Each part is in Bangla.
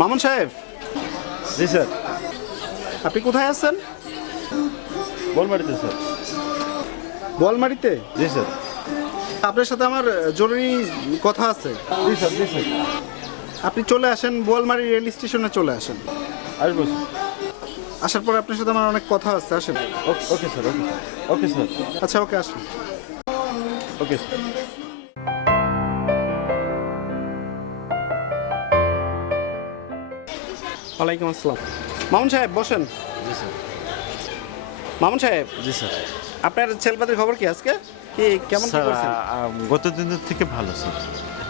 মামুন সাহেব। জি স্যার। আপনি কোথায় আছেন? বলবাড়িতে স্যার। বলমারিতে জি স্যার। আপনার সাথে আমার জরুরি কথা আছে। জি স্যার জি স্যার। আপনি চলে আসেন বোয়ালমারি রেল স্টেশনে চলে আসেন। আসব আসার পর আপনার সাথে আমার অনেক কথা আছে আসেন। Okay sir okay. Okay sir. আচ্ছা ওকে আসুন। Okay sir. ওয়ালাইকুম আসসালাম। মামুন সাহেব বসেন। জি স্যার। মামুন সাহেব জি স্যার। আপনার ছেলেপাতির খবর কি আজকে? কি কেমন গত দিনের থেকে ভালো স্যার।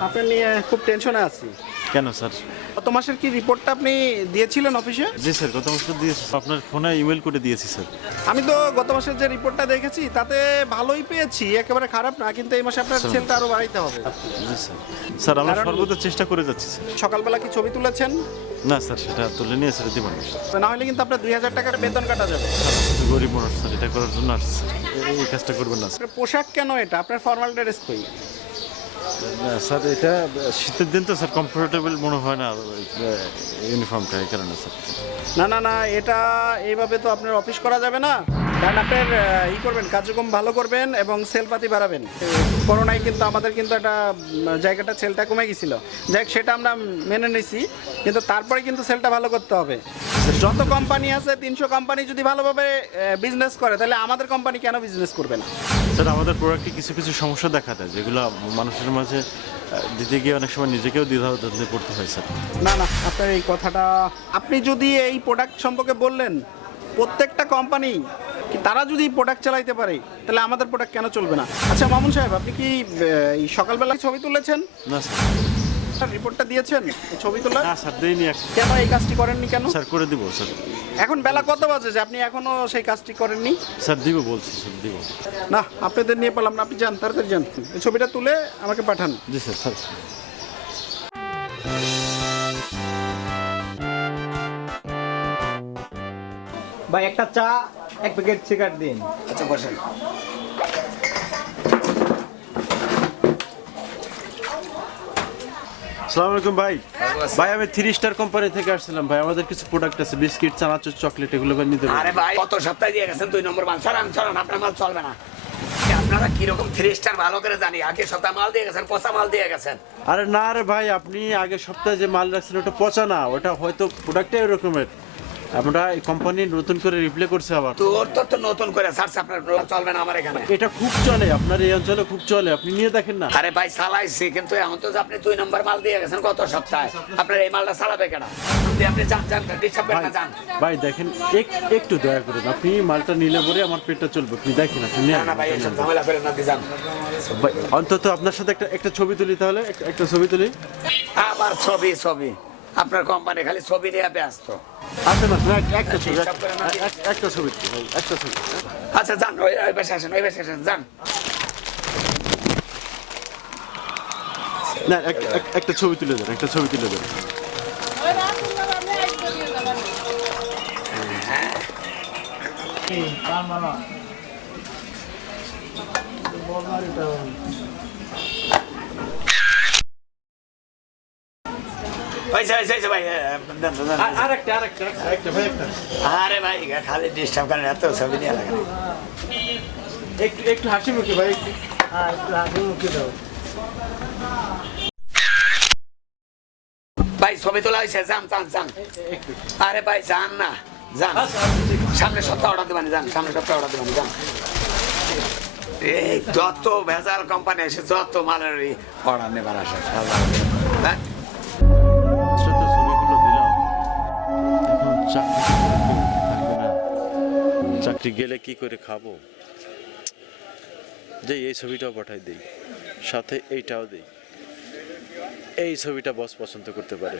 আপনার নিয়ে খুব টেনশনে আছি। কেন স্যার? গত মাসের কি রিপোর্টটা আপনি দিয়েছিলেন অফিসে? জি স্যার গত মাসে দিয়েছি। আপনার ফোনে ইমেল করে দিয়েছি স্যার। আমি তো গত মাসের যে রিপোর্টটা দেখেছি তাতে ভালোই পেয়েছি একেবারে খারাপ না কিন্তু এই মাসে আপনার স্যার। ছেলেটা আরও বাড়াইতে হবে। জি স্যার। স্যার আমরা সর্বদা চেষ্টা করে যাচ্ছি স্যার। সকালবেলা কি ছবি তুলেছেন? না স্যার সেটা তুলে নিয়ে স্যার দিব না হলে কিন্তু আপনার দুই হাজার টাকার বেতন কাটা যাবে। গরিব মানুষ স্যার এটা করার জন্য আসছে এই- এই কাজটা করবেন না স্যার। পোশাক কেন এটা? আপনার ফর্মাল ড্রেস কই? না, স্যার এটা শীতের দিন তো স্যার কমফোর্টেবল মনে হয় না ইউনিফর্মটা এই কারণে স্যার। না না না এটা এইভাবে তো আপনার অফিস করা যাবে না। কারণ আপনার ই করবেন কার্যক্রম ভালো করবেন এবং সেলপাতি বাড়াবেন। করোনায় কিন্তু আমাদের কিন্তু একটা জায়গাটা সেলটা কমে গেছিল। যাই হোক, সেটা আমরা মেনে নিছি কিন্তু তারপরে কিন্তু সেলটা ভালো করতে হবে। যত কোম্পানি আছে তিনশো কোম্পানি যদি ভালোভাবে বিজনেস করে তাহলে আমাদের কোম্পানি কেন বিজনেস করবে না? স্যার আমাদের প্রোডাক্টে কিছু কিছু সমস্যা দেখা দেয় যেগুলো মানুষের মাঝে আহ, দিতে গিয়ে অনেক সময় নিজেকেও দ্বিধাদ্বন্দ্বে পড়তে হয় স্যার। না না আপনার এই কথাটা আপনি যদি এই প্রোডাক্ট সম্পর্কে বললেন প্রত্যেকটা কোম্পানি তারা যদি প্রোডাক্ট চালাইতে পারে তাহলে আমাদের প্রোডাক্ট কেন চলবে না? আচ্ছা মামুন সাহেব আপনি কি এই সকালবেলা ছবি তুলেছেন? না স্যার রিপোর্টটা দিয়েছেন? ছবি তোলা না স্যার এক- কেন এই কাজটি করেননি কেন? স্যার করে দিব স্যার। এখন বেলা কত বাজে যে আপনি এখনও সেই কাজটি করেননি? স্যার দিব বলছি স্যার দিব। না আপনাদের নিয়ে পেলাম না আপনি যান তাড়াতাড়ি যান। এই ছবিটা তুলে আমাকে পাঠান। জি স্যার স্যার। ভাই একটা চা এক প্যাকেট সিগারেট দিন। আচ্ছা বসেন। সালাম আলাইকুম ভাই। ভাই আমি থ্রি স্টার কোম্পানি থেকে আসছিলাম ভাই। আমাদের কিছু প্রোডাক্ট আছে বিস্কিট চানাচুর চকলেট এগুলো ভাই নিতে আরে ভাই কত সপ্তাহে দিয়ে গেছেন দুই নম্বর মাল। ছাড়ান ছাড়ান আপনার মাল চলবে না। আপনারা কীরকম থ্রি স্টার ভালো করে জানি। আগে সপ্তাহে মাল দিয়ে গেছেন পচা মাল দিয়ে গেছেন। আরে না রে ভাই আপনি আগে সপ্তাহে যে মাল রাখছেন ওটা পচা না ওটা হয়তো প্রোডাক্টটাই এরকমের আমরা এই কোম্পানি নতুন করে রিপ্লে করছে আবার। তোর তো তো নতুন করে ছাড়ছে আপনার চলবে না আমার এখানে। এটা খুব চলে আপনার এই অঞ্চলে খুব চলে আপনি নিয়ে দেখেন না। আরে ভাই চালাইছি কিন্তু এখন তো আপনি দুই নম্বর মাল দিয়ে গেছেন কত সপ্তাহে। আপনার এই মালটা চালাবে কেন আপনি যান যান ডিস্টার্ব না যান। ভাই দেখেন এক- একটু দয়া করুন আপনি মালটা নিলে পরে আমার পেটটা চলবে আপনি দেখেন আপনি না না ভাই এইসব ঝামেলা করেন না যান। ভাই, অন্তত আপনার সাথে একটা একটা ছবি তুলি তাহলে একটা- একটা ছবি তুলি। আবার ছবি ছবি। আপনার কোম্পানি খালি ছবি নিয়ে ব্যস্ত। আচ্ছা না একটা ছবি একটা ছবি একটা ছবি। আচ্ছা যান ওই ওই বেশে আসেন ওই বেশে আসেন যান। না এক- এক- একটা ছবি তুলে দেন একটা ছবি তুলে দেন। হয়েছে হয়েছে হয়েছে ভাই এ, দেন, দেন, দেন। আর ভাই আরে ভাই খালি ডিস্টার্ব করেন এত ছবি নিয়ে লাগে। একটু একটু হাসি মুখে ভাই একটু। হ্যাঁ হাসি মুখে দাও। ভাই ছবি তোলা হয়েছে যান যান যান। আরে ভাই যান না যান। সামনে সপ্তাহ অর্ডার দেবেন যান সামনে সপ্তাহ অর্ডার দেবেন যান। এই যত ভেজাল কোম্পানি এসে যত মালের অর্ডার নেবার আসে হ্যাঁ? চাকরি গেলে কি করে খাব? যে এই ছবিটাও পাঠাই দিই, সাথে এইটাও দিই। এই ছবিটা বস পছন্দ করতে পারে।